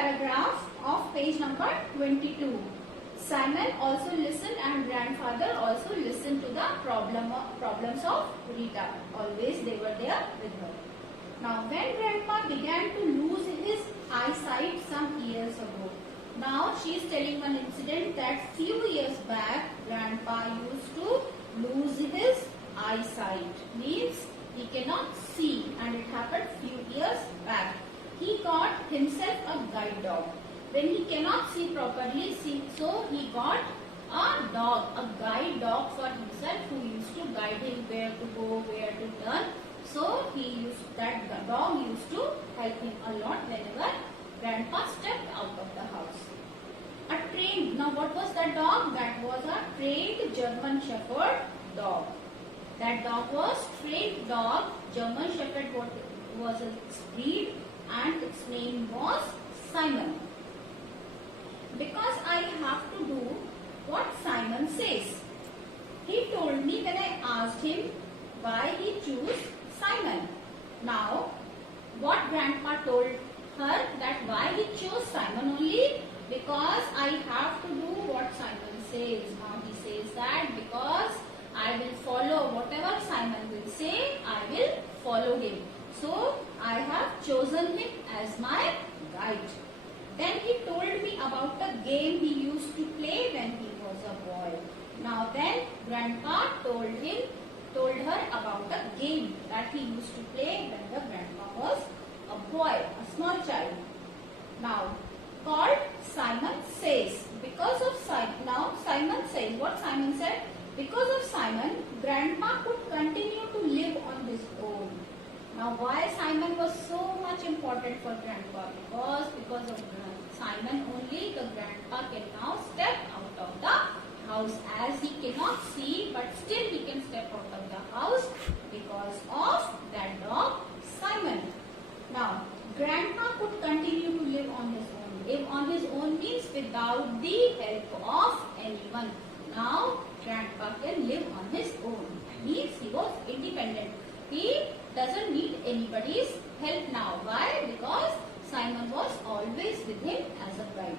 paragraph of page number 22. Simon also listened and grandfather also listened to the problems of Rita. Always they were there with her. Now when grandpa began to lose his eyesight some years ago. Now she is telling one incident that few years back grandpa used to lose his eyesight. Means he cannot see, and it happened few years back. He got himself a guide dog. When he cannot see properly, so he got a dog, a guide dog for himself who used to guide him where to go, where to turn. So that dog used to help him a lot whenever grandpa stepped out of the house. Now what was that dog? That was a trained German Shepherd dog. That dog was trained dog. German Shepherd was its breed and its name was Simon. Because I have to do what Simon says. He told me when I asked him why he chose Simon. Now, what grandpa told her that why he chose Simon only? Because I have to do what Simon says. Now he says that because I will follow whatever Simon will say, I will follow him. So, I have chosen him as my guide. Then he told me about the game he used to play when he was a boy. Now then, grandpa told her about the game that he used to play when the grandpa was a boy, a small child. Now, called Simon Says. Because of Simon, now Simon says, what Simon said? Because of Simon, grandpa could continue to live on his own. Now, why Simon was so much important for grandpa? Because of Simon only the grandpa can now step out of the house, as he cannot see, but still he can step out of the house because of that dog Simon. Now, grandpa could continue to live on his own. Live on his own means without the help of anyone. Now, grandpa can live on his own. Means he was independent. He doesn't need anybody's help now. Why? Because Simon was always with him as a guide.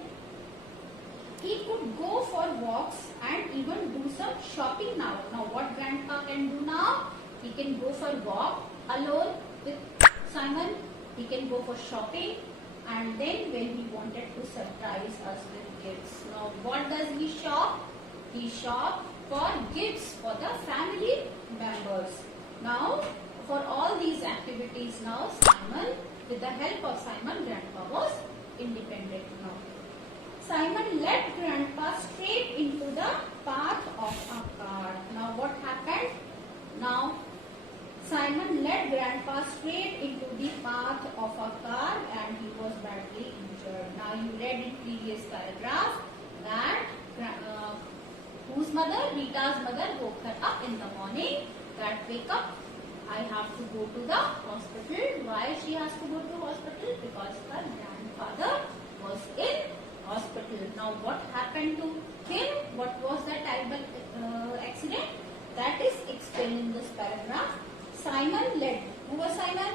He could go for walks and even do some shopping now. Now what grandpa can do now? He can go for walk alone with Simon. He can go for shopping, and then when he wanted to surprise us with gifts. Now what does he shop? He shop for gifts for the family members. Now for all these activities now Simon, with the help of Simon, grandpa was independent now. Simon led grandpa straight into the path of a car. Now what happened? Now Simon led grandpa straight into the path of a car and he was badly injured. Now you read in previous paragraph that whose mother? Rita's mother woke her up in the morning. That wake up, I have to go to the hospital. Why she has to go to hospital? Because her grandfather was in hospital. Now what happened to him? What was that terrible accident? That is explained in this paragraph. Simon led. Who was Simon?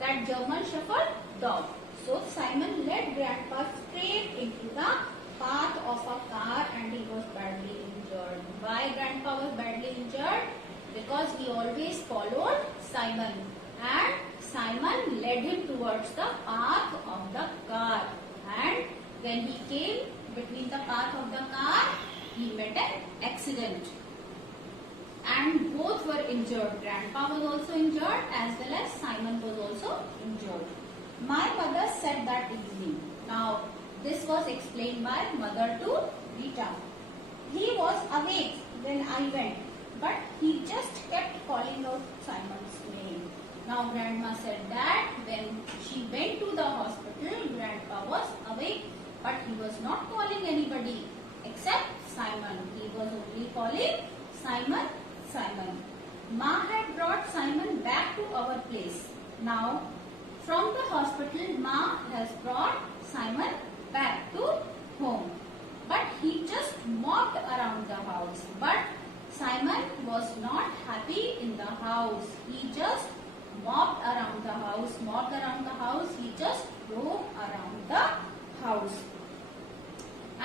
That German Shepherd dog. So Simon led grandpa straight into the path of a car and he was badly injured. Why grandpa was badly injured? Because he always followed Simon and Simon led him towards the path of the car, and when he came between the path of the car, he met an accident and both were injured. Grandpa was also injured as well as Simon was also injured. My mother said that evening. Now this was explained by mother to Rita. He was awake when I went, but he just kept calling out Simon's name. Now grandma said that when she went to the hospital, grandpa was awake, but he was not calling anybody except Simon. He was only calling Simon, Simon. Ma had brought Simon back to our place. Now from the hospital, Ma has brought Simon back to home. But he just walked around the house. But Simon was not happy in the house. He just walked around the house, he just roamed around the house.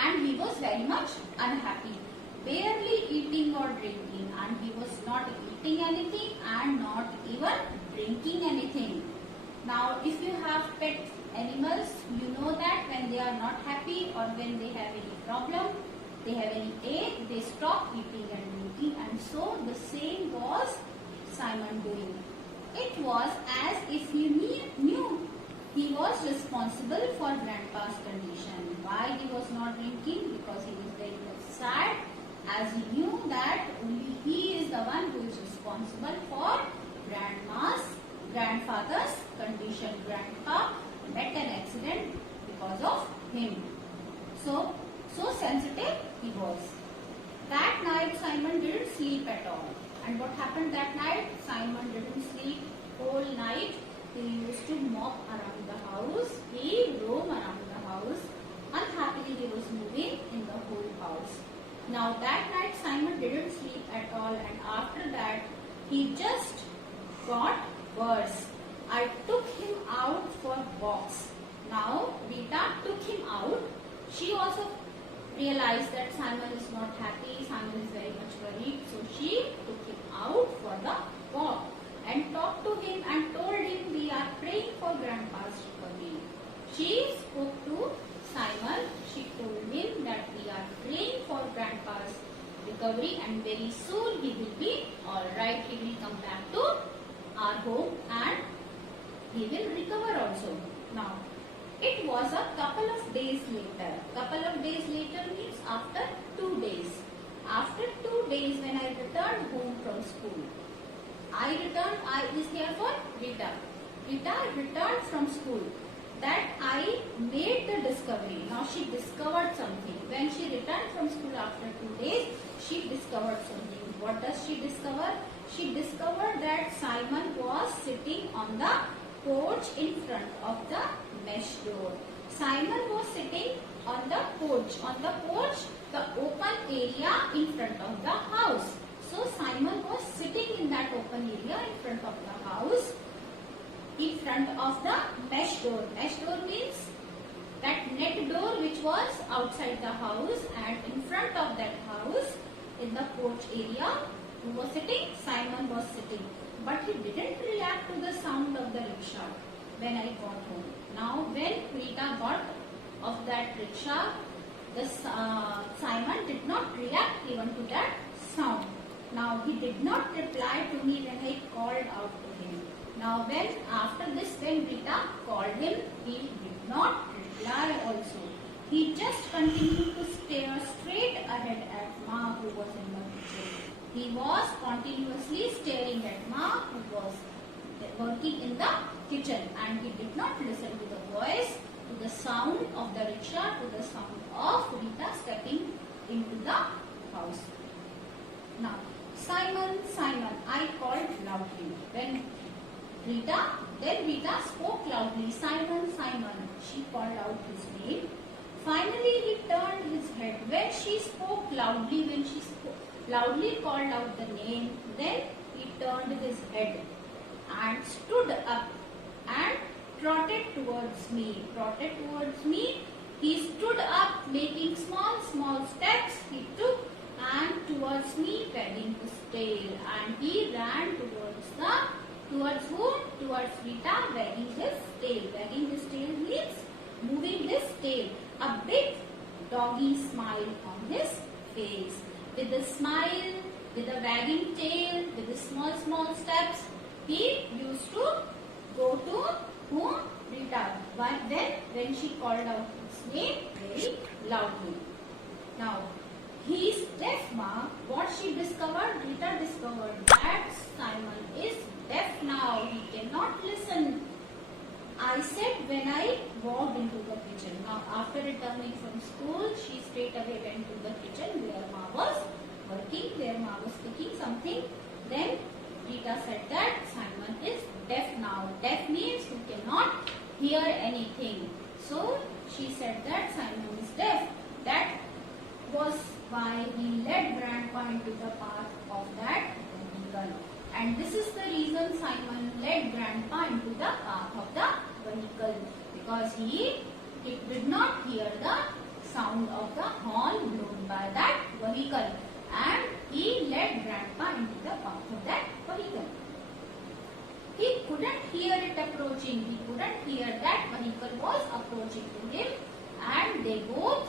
And he was very much unhappy, barely eating or drinking, and he was not eating anything and not even drinking anything. Now, if you have pet animals, you know that when they are not happy or when they have any problem, they have any ache, they stop eating and drinking, and so the same was Simon doing. It was as if he knew he was responsible for Grandpa's condition. Why he was not drinking? Because he was very much sad, as he knew that only he is the one who is responsible for grandfather's condition. Grandpa met an accident because of him. So sensitive he was. That night Simon didn't sleep at all. And what happened that night? Simon didn't sleep whole night. He used to mop around the house. He roamed around the house. Unhappily he was moving in the whole house. Now that night Simon didn't sleep at all, and after that he just got worse. I took him out for walks. Now Rita took him out. She also realized that Simon is not happy, Simon is very much worried, so she took him out for the walk and talked to him and told him we are praying for Grandpa's recovery. She spoke to Simon, she told him that we are praying for Grandpa's recovery and very soon he will be alright, he will come back to our home and he will recover also. Now, it was a couple of days later. Couple of days later means after 2 days. After 2 days when I returned home from school, I is here for Rita. Rita returned from school. That I made the discovery. Now she discovered something. When she returned from school after 2 days, she discovered something. What does she discover? She discovered that Simon was sitting on the porch in front of the mesh door. Simon was sitting on the porch. On the porch, the open area in front of the house. So Simon was sitting in that open area in front of the house, in front of the mesh door. Mesh door means that net door which was outside the house, and in front of that house, in the porch area, who was sitting? Simon was sitting. But he didn't react to the sound of the rickshaw when I got home. Now when Rita got off that rickshaw, Simon did not react even to that sound. Now he did not reply to me when I called out to him. Now when after this when Rita called him, he did not reply also. He just continued to stare straight ahead at Ma, who was in the kitchen. He was continuously staring at Ma, who was working in the kitchen, and he did not listen to the voice, to the sound of the rickshaw, to the sound of Rita stepping into the house. Now, Simon, Simon, I called loudly. Then Rita spoke loudly. Simon, Simon. She called out his name. Finally, he turned his head. When she spoke loudly, loudly called out the name, then he turned his head and stood up and trotted towards me. Trotted towards me. He stood up, making small steps. He took and towards me, wagging his tail, and he ran towards whom? Towards Rita, wagging his tail. Wagging his tail means moving his tail. A big doggy smile on his face. With a smile, with a wagging tail, with the small steps, he used to go to whom? Rita. Then when she called out his name very loudly. Now, he is deaf, Ma. What she discovered? Rita discovered that Simon is deaf now. He cannot listen. I said when I walked into the kitchen. Now, after returning from school, she straight away went to the kitchen where Ma was working, where Ma was cooking something. Then Rita said that Simon is deaf now. Deaf means he cannot hear anything. So she said that Simon is deaf. That was why he led Grandpa into the path of that vehicle. And this is the reason Simon led Grandpa into the path of the vehicle, because he it did not hear the sound of the horn blown by that vehicle, and he led Grandpa into the path of that vehicle. He couldn't hear it approaching. He couldn't hear that vehicle was approaching to him, and they both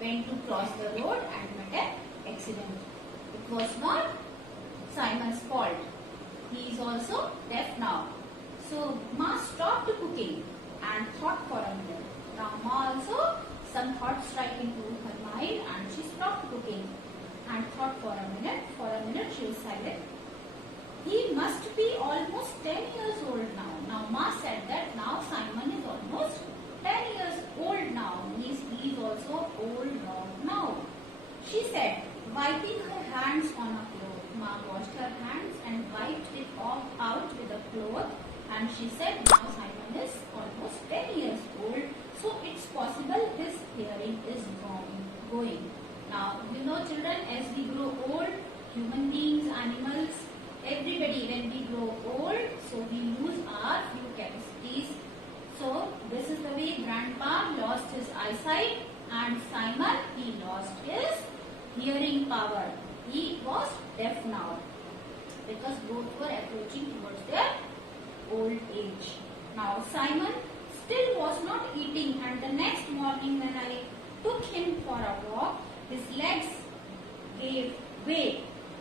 went to cross the road and met an accident. It was not Simon's fault. He is also deaf now. So Ma stopped cooking and thought for a minute. Now Ma also, some thoughts strike into her mind, and she stopped cooking and thought for a minute. For a minute she was silent. He must be almost 10 years old now. Now Ma said that now Simon is almost 10 years old now. He is also old now. She said, wiping her hands on a cloth. Ma washed her hands and wiped it off out with a cloth, and she said now Simon is almost 10 years old, so it's possible his hearing is going. Now you know children, as we grow old, human beings, animals, everybody, when we grow old, so we lose our few capacities. So this is the way Grandpa lost his eyesight, and Simon, he lost his hearing power. He was deaf now because both were approaching towards their old age. Now Simon still was not eating, and the next morning when I took him for a walk, his legs gave way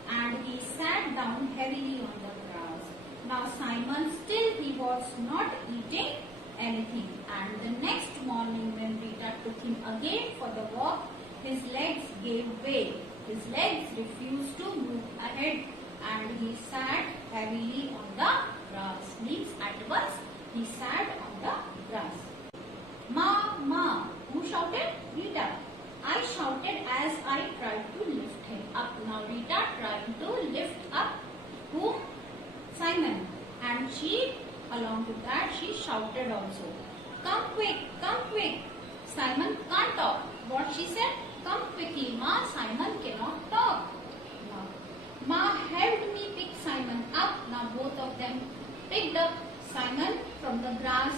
and he sat down heavily on the grass. Now Simon still he was not eating anything, and the next morning when Rita took him again for the walk, his legs gave way. His legs refused to move ahead, and he sat heavily on the grass. Means at once he sat on the grass. Ma, Ma, who shouted? Rita. I shouted as I tried to lift him up. Now Rita tried to lift up who? Simon. And she, along with that, she shouted also. Come quick, come quick. Simon can't talk. What she said? Come quickly, Ma, Simon cannot talk. Now, Ma helped me pick Simon up. Now both of them picked up Simon from the grass,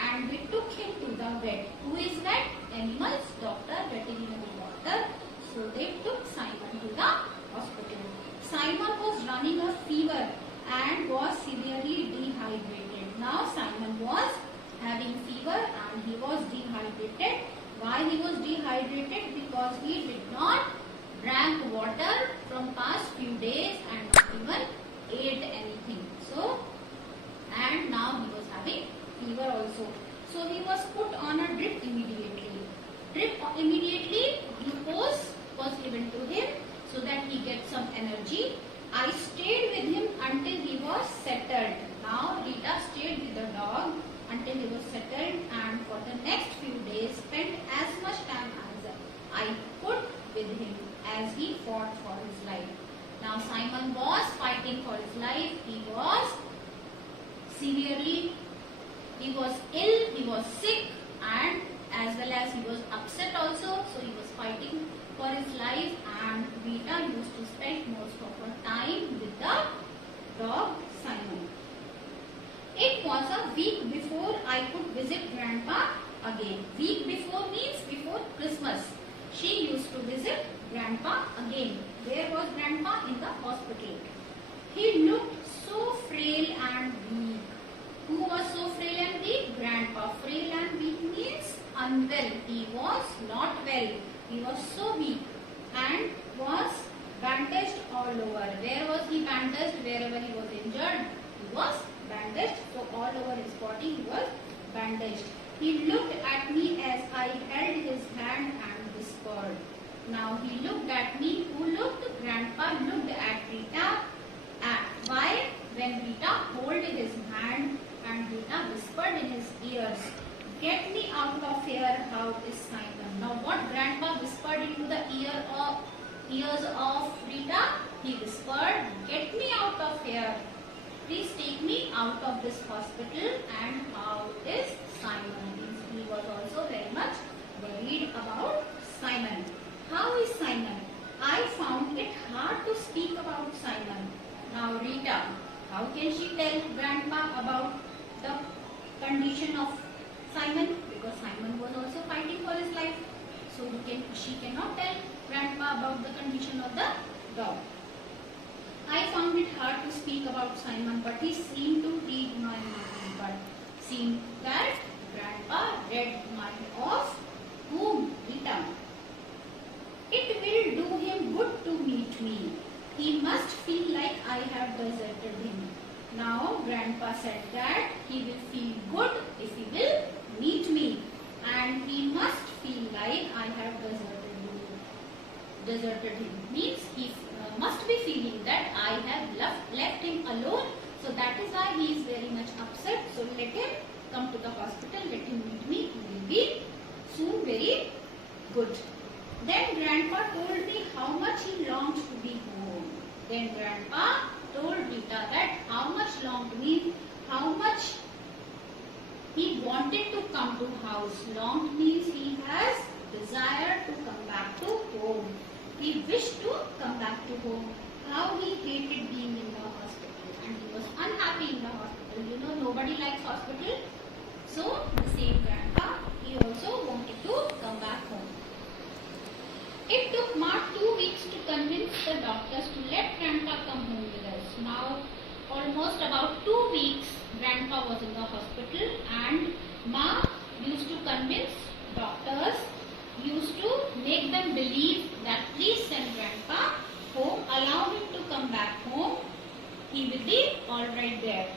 and we took him to the vet. Who is vet? Animals doctor, veterinary doctor. So they took Simon to the hospital. Simon was running a fever and was severely dehydrated. Now Simon was having fever and he was dehydrated. Why he was dehydrated? Because he did not drank water from past few days and not even ate anything. So, and now he was having fever also. So he was put on a drip immediately. Drip immediately, glucose was given to him so that he gets some energy. I stayed with him until he was settled. Now Rita stayed with the dog until he was settled, and for the next few days spent as much time as I could with him as he fought for his life. Now Simon was fighting for his life. He was severely, he was ill, he was sick, and as well as he was upset also. So he was fighting for his life, and Rita used to spend most of her time with the dog Simon. It was a week before I could visit Grandpa again. Week before means before Christmas. She used to visit Grandpa again. Where was Grandpa? In the hospital. He looked so frail and weak. Who was so frail and weak? Grandpa. Frail and weak means unwell. He was not well. He was so weak and was bandaged all over. Where was he bandaged? Wherever he was injured, he was bandaged. So all over his body he was bandaged. He looked at me as I held his hand and whispered. Now he looked at me. Who looked? Grandpa looked at Rita. Why? When Rita held his hand and Rita whispered in his ears, "Get me out of here, how is Simon?" Now what Grandpa whispered into the ears of Rita? He whispered, "Get me out of here. Please take me out of this hospital, and how is Simon?" He was also very much worried about Simon. How is Simon? I found it hard to speak about Simon. Now Rita, how can she tell Grandpa about the condition of Simon? Because Simon was also fighting condition of the dog. I found it hard to speak about Simon, but he seemed to read my mind. But seemed that Grandpa read mind of whom? Rita. It will do him good to meet me. He must feel like I have deserted him. Now Grandpa said that he will feel good if he will meet me, and he must feel like I have deserted him. Means he must be feeling that I have left him alone. So that is why he is very much upset. So let him come to the hospital. Let him meet me. He will be soon very good. Then Grandpa told me how much he longs to be home. Then Grandpa told Rita that how much longed means how much he wanted to come to house. Longed means he has desire to come back to home. He wished to come back to home. How he hated being in the hospital, and he was unhappy in the hospital. You know, nobody likes hospital. So the same Grandpa, he also wanted to come back home. It took Ma 2 weeks to convince the doctors to let Grandpa come home with us. Now, almost about 2 weeks, Grandpa was in the hospital, and Ma used to convince doctors, used to make them believe that please send Grandpa home, allow him to come back home, he will be alright there.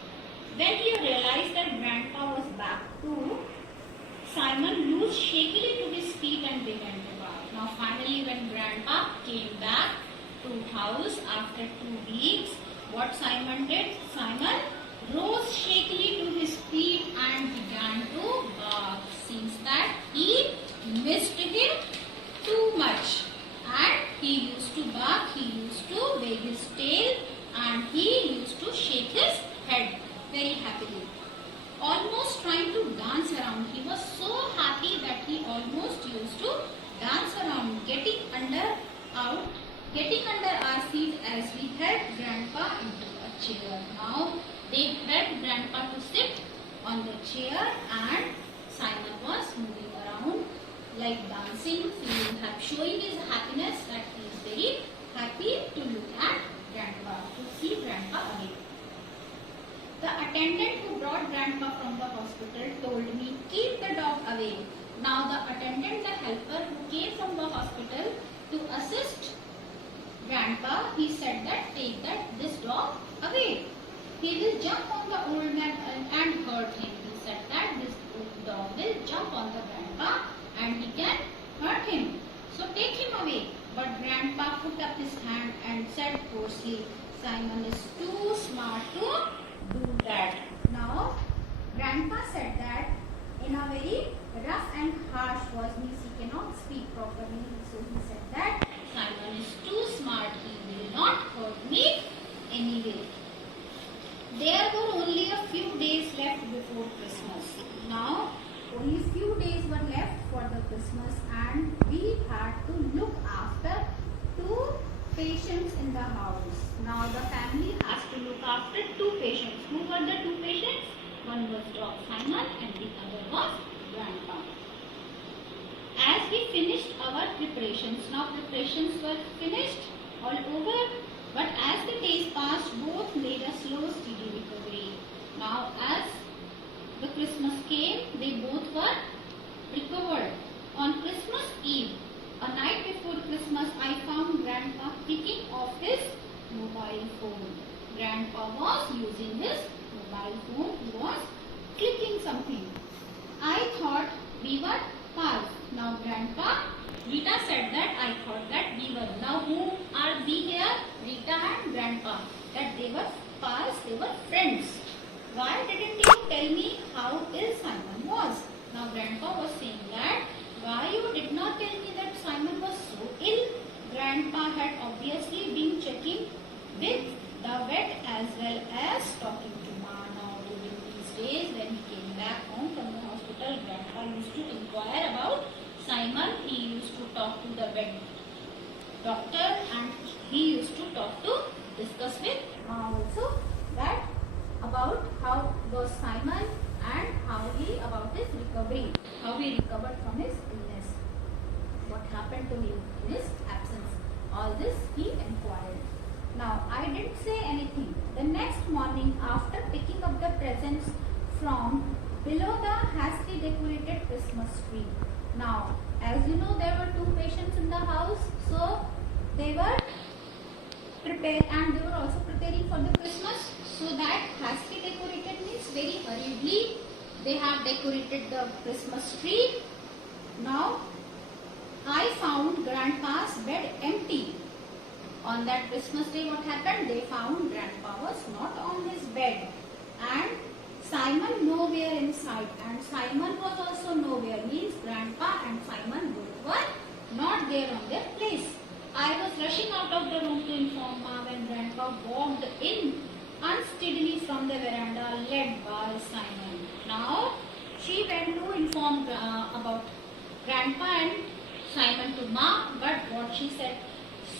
When he realized that Grandpa was back too, Simon rose shakily to his feet and began to bark. Now finally when Grandpa came back to house after 2 weeks, what Simon did? Simon rose shakily to his feet and began to bark. Seems that he missed him too much, and he used to bark, he used to wag his tail, and he used to shake his head very happily, almost trying to dance around. He was so happy that he almost used to dance around, getting under our seat as we helped Grandpa into a chair. Now they helped Grandpa to sit on the chair, and Simon was moving around like dancing, showing his happiness that he is very happy to look at Grandpa, to see Grandpa again. The attendant who brought Grandpa from the hospital told me, keep the dog away. Now the attendant, the helper who came from the hospital to assist Grandpa, he said that take this dog away. He will jump on the old man and hurt him. He said that this dog will jump on the Grandpa and he can hurt him. So take him away. But Grandpa put up his hand and said hoarsely, Simon is too smart to do that. Now, Grandpa said that in a very rough and harsh voice, means he cannot speak properly. So he said that Simon is too smart, he will not hurt me anyway. There were only a few days left before Christmas. Now, only few days were left for the Christmas, and we had to look after 2 patients in the house. Now the family has to look after 2 patients. Who were the 2 patients? One was dog Simon and the other was Grandpa. As we finished our preparations, now preparations were finished all over, but as the days passed, both made a slow, steady recovery. Now as the Christmas came, they both were recovered. On Christmas Eve, a night before Christmas, I found Grandpa picking off his mobile phone. Grandpa was using his mobile phone. He was clicking something. I thought we were pals. Now Grandpa, Rita said that I thought that we were. Now who are we here? Rita and Grandpa. That they were pals, they were friends. Why didn't you tell me how ill Simon was? Now Grandpa was saying that why you did not tell me that Simon was so ill? Grandpa had obviously been checking with the vet as well as talking to Ma. Now during these days when he came back home from the hospital, Grandpa used to inquire about Simon. He used to talk to the vet doctor, and he used to discuss with Ma also that about how was Simon and about his recovery, how he recovered from his illness, what happened to him in his absence. All this he inquired. Now I didn't say anything. The next morning, after picking up the presents from below the hastily decorated Christmas tree. Now, as you know, there were 2 patients in the house, so they were prepared, and they were also preparing for the Christmas. So that hastily decorated means very hurriedly they have decorated the Christmas tree. Now I found Grandpa's bed empty. On that Christmas day, what happened? They found Grandpa was not on his bed, and Simon nowhere in sight, and Simon was also nowhere, means Grandpa and Simon both were not there on their place. I was rushing out of the room to inform Ma when Grandpa walked in unsteadily from the veranda, led by Simon. Now she went to inform about Grandpa and Simon to Ma, but what she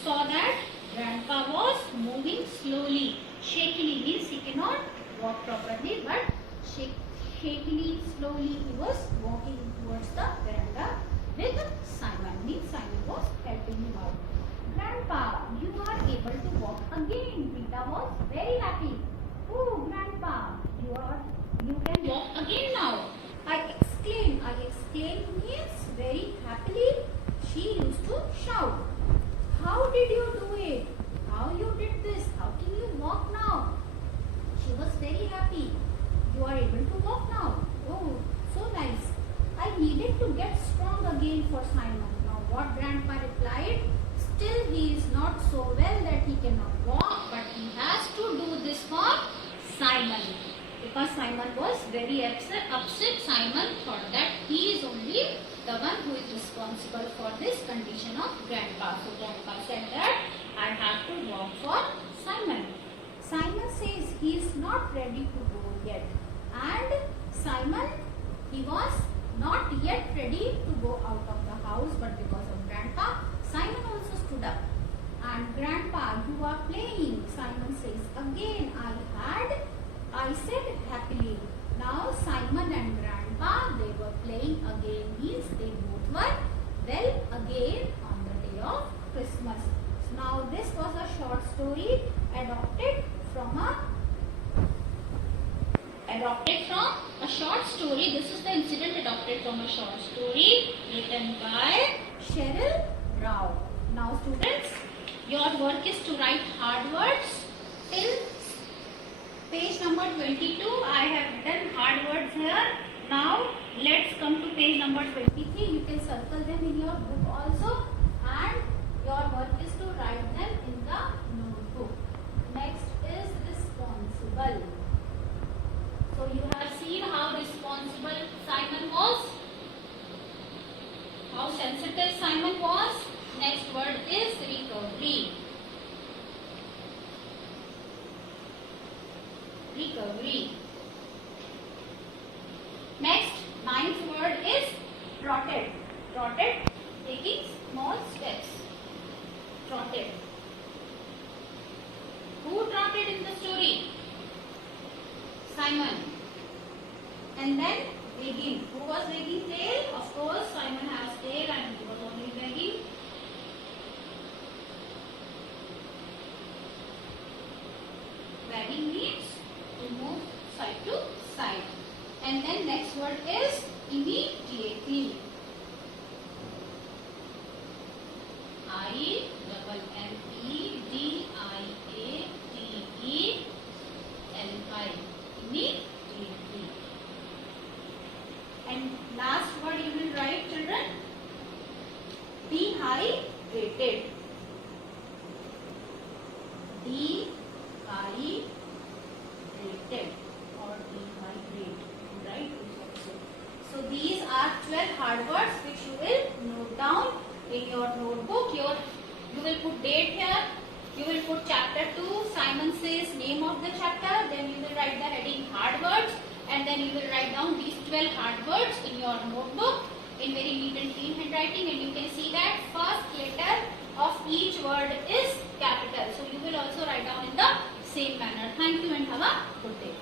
saw that Grandpa was moving slowly, shakily, means he cannot walk properly, but shakily, slowly he was walking towards the veranda with Simon, means Simon was helping him out. Grandpa, you are able to walk again. Rita was very happy. Oh, Grandpa, you can walk again now. I exclaimed means very happily. She used to shout. How did you do it? How you did this? How can you walk now? She was very happy. You are able to walk now. Oh, so nice. I needed to get strong again for Simon. Now what Grandpa replied? Still he is not so well that he cannot walk, but he has to do this for Simon. Because Simon was very upset, Simon thought that he is only the one who is responsible for this condition of Grandpa. So Grandpa said that I have to walk for Simon. Simon says he is not ready to go yet. And Simon, he was not yet ready to go out of the house, but because of Grandpa, Simon also stood up. And Grandpa, you are playing. Simon says again, I said happily. Now Simon and Grandpa, they were playing again, means they both were well again on the day of Christmas. So now this was a short story adopted from a short story. This is the incident adopted from a short story written by Cheryl Rao. Now students, your work is to write hard words till page number 22. I have written hard words here. Now let's come to page number 23. You can circle them in your book also, and your work is to write them in the notebook. Next is responsible. So you have seen how responsible Simon was, how sensitive Simon was. Next word is recovery. Recovery. Next, 9th word is trotted. Trotted, taking small steps. Trotted. Who trotted in the story? Simon. And then wagging. Who was wagging tail? Of course, Simon has tail and he was only wagging. Wagging means to move side to side. And then next word is immediately. I-M-M-E-D-I-A-T-E-L-I. Immediately. And last word you will write, children. Dehydrated. Dehydrated or dehydrate. Right? So these are 12 hard words which you will note down in your notebook. You will put date here. You will put chapter 2. Simon says name of the chapter. Then you will write the heading hard words. And then you will write down these 12 hard words in your notebook in very neat and clean handwriting. And you can see that first letter of each word is capital. So you will also write down in the same manner. Thank you and have a good day.